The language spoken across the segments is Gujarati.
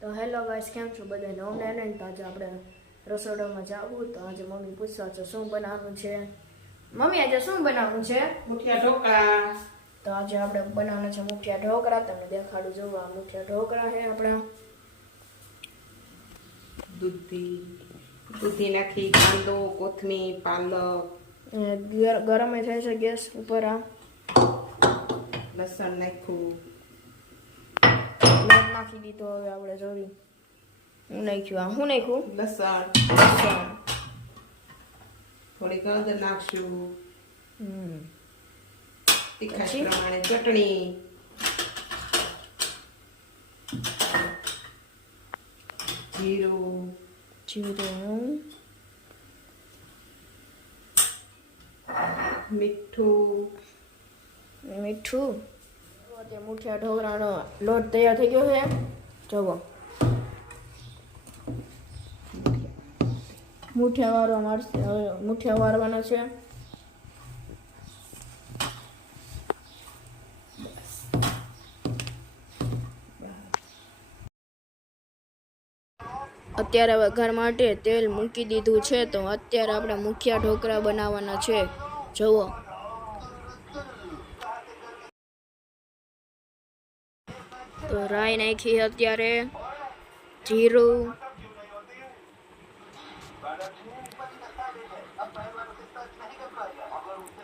તો હેલો ગાઈસ, કેમ છો બધા? નવને તો આજે આપણે રસોડામાં જાવું. તો આજે મમ્મી પૂછવા છે શું બનાવવાનું છે. મમ્મી આજે શું બનાવવાનું છે? મુઠિયા ઢોકળા. તો આજે આપણે બનાવવાના છે મુઠિયા ઢોકળા. તમને દેખાડું, જોવા મુઠિયા ઢોકળા છે આપણા. દૂધી નાખી, કાંદો, કોથમીર, પાલક, ગરમ થાય છે ગેસ ઉપર. આ લસણ નાખ્યું, લોટ નાખી દીધો. હવે આપણે જોવી હું નાખ્યું. આ હું નાખ્યું? લસણ, લસણ, થોડી હળદર નાખશું, તીખાશ પછી? પ્રમાણે ચટણી, જીરું, મીઠું. મુઠિયા ઢોકળાનો લોટ તૈયાર થઈ ગયો છે. જુઓ, મુઠિયા વાળવા મળશે. હવે મુઠિયા વાળવાના છે. અત્યારે વઘાર માટે તેલ મૂકી દીધું છે. તો અત્યારે આપણે મુઠિયા ઢોકળા બનાવવાના છે. જુઓ, તો રાઈ નાખી, અત્યારે જીરું,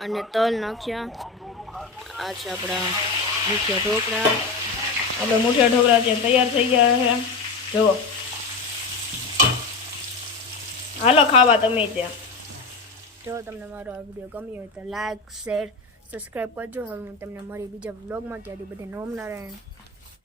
અને તલ નાખ્યા. આ છે આપણા મુઠિયા ઢોકળા. આપણે મુઠિયા ઢોકળા જે તૈયાર થઈ ગયા છે. જુઓ, હાલો ખાવા તમે ત્યાં. જો તમને મારો આ વિડીયો ગમ્યો હોય તો લાઈક, શેર, સબસ્ક્રાઈબ કરજો. હવે હું તમને મારી બીજા વ્લોગમાં, ત્યારે બધે નોમ નારાયણ.